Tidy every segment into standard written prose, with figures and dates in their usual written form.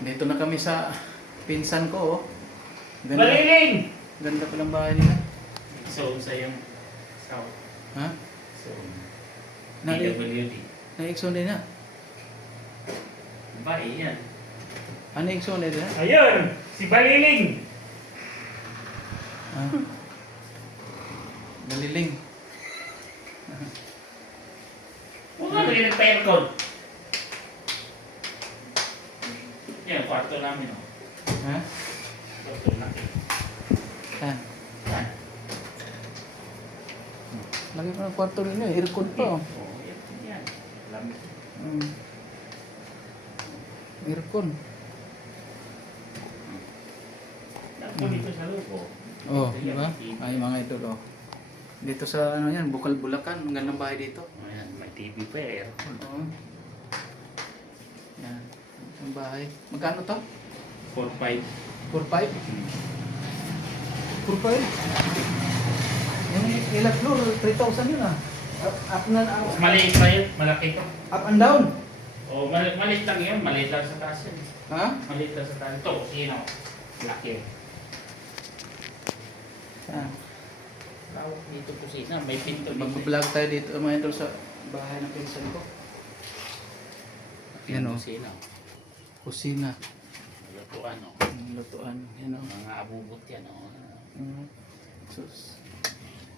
Dito na kami sa pinsan ko, oh. Baliling! Ganda palang bahay nila. So, sa yung south. Ha? So, Nai- PWD. Na-exon din na. Bahay yan. Ano exon din na? Ayun! Si Baliling! Ah. Baliling. Huwag nga lagi nagpa-aircon. Yan, kwarto namin. Oh. Ha? Kwarto namin. Saan? Yan. Lagi pa ng kwarto ninyo, aircon pa, oh. Oh, yan. Lamig. Aircon. Ako dito sa loob. Oh, di ba? Ay, mga idol, oh. Dito sa, ano yan, Bukal, Bulacan. Ang gandang bahay dito. Ayan, may TV pa eh. Aircon. Oo. Yan. Ang bahay. Magkano to? 4-5. 4-5? 4-5? Yung ilang floor, 3,000 yun ah. Up na, Mas maliit pa yun. Malaki to. up and down. Oh, maliit lang yun. Maliit lang sa taas yun. Ha? Maliit lang sa taas. Ito, sino? Laki. Saan? Lawak dito kusina. May pinto dito. Mag-vlog tayo dito, mga idol, sa bahay ng pinsan ko. Yan, oh. Kusina. Kusina. Lutuan, oh. Lutuan. Yan o. Mga abubot yan, oh. Sus.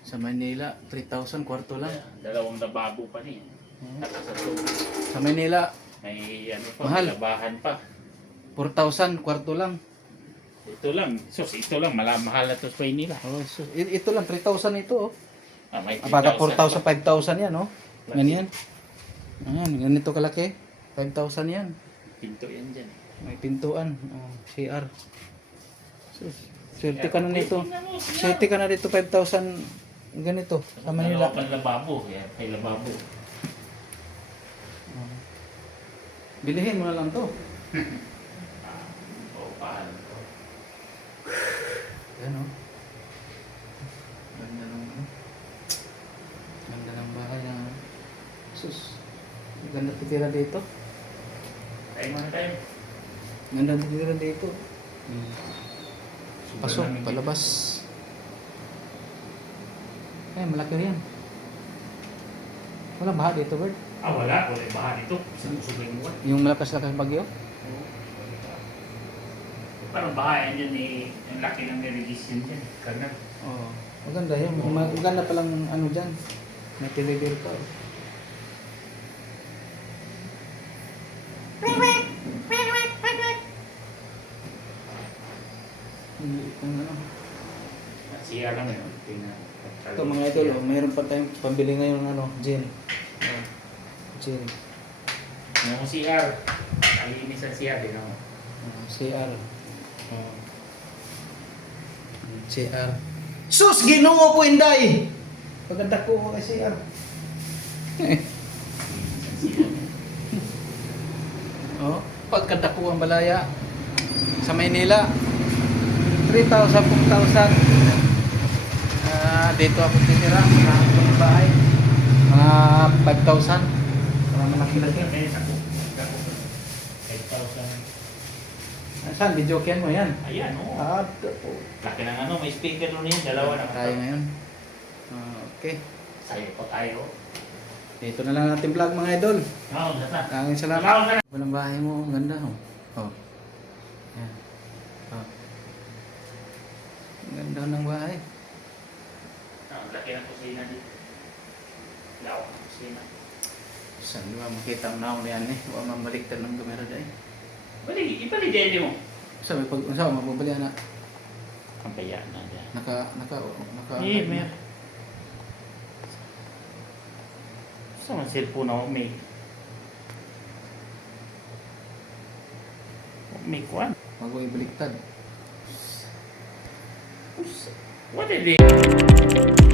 Sa Manila, 3,000 kwarto lang. Dalawang lababo pa niya. Tapos sa loob. Sa Manila, May ano pa, Mahal. may labahan pa. 4,000 kwarto lang. Ito lang. Sus, ito lang. Mahal na ito sa Maynila. Oh, sus. Ito lang, 3,000 ito. Oh. May Baka 3,000 4,000, 5,000 yan. Oh. Ganyan. Ganito kalaki. 5,000 yan. Pinto yan dyan. May pintuan. Oh, CR. Sus. Swerte ka na nito. Swerte ka na dito, 5,000 ganito. Sa Manila. Dalawa pang lababo. Kaya may lababo. Bilihin mo na lang to. O, paano to? Yan o. Ganda ng ano. Ganda ng bahay na. Sus. Ganda titira dito. Time on time. Ganda titira dito. Pasok, Super palabas. Eh, malaki yan. Wala baha dito, Bert. Wala. Wala yung baha dito. Sinusubay mo. Yung malakas-lakas bagyo. Parang baha yan dyan eh. Ang laki ng nirigis yun dyan. Kanan. Oo. Maganda yan. Maganda palang ano dyan. May television pa. Kung ano. Siya lang yun. Ito mga idol, oh, mayroon pa tayong pambili ngayon ng ano, gin. Oh, gin. Yung CR. Alinis ang CR din ako. CR. Oh. CR. Sus! Ginoo ko, Inday! Paganda ko kay CR. Oh, pagkanda ko ang balaya sa Maynila. 3,000, 4,000. Dito ako titira sa aking bahay. Mga 5,000. Mga malaki-laki. 5,000. Saan? Video mo yan? Ayan, oo. Laki ng ano, may speaker nun yun. Dalawa na Tayo ngayon. Okay. Sayo pa tayo. Dito na lang natin vlog mga idol. Oo, gata. Maraming Tawag salamat. ka na. Walang bahay mo. Ang ganda. Oh. Oh. Yan. Oh. Ang ganda ng bahay. Laki ng kusina dito. Lawak ng kusina. Saan di ba makita ang naon yan eh? Huwag mamaliktad ng kamera dahil. Ipalideli mo. Sabi pag usawa mabubali na Ang payaan na dyan. naka Eh, may... Gusto mo cellphone ako, may kuwan. wag mo ibaliktad. What is it?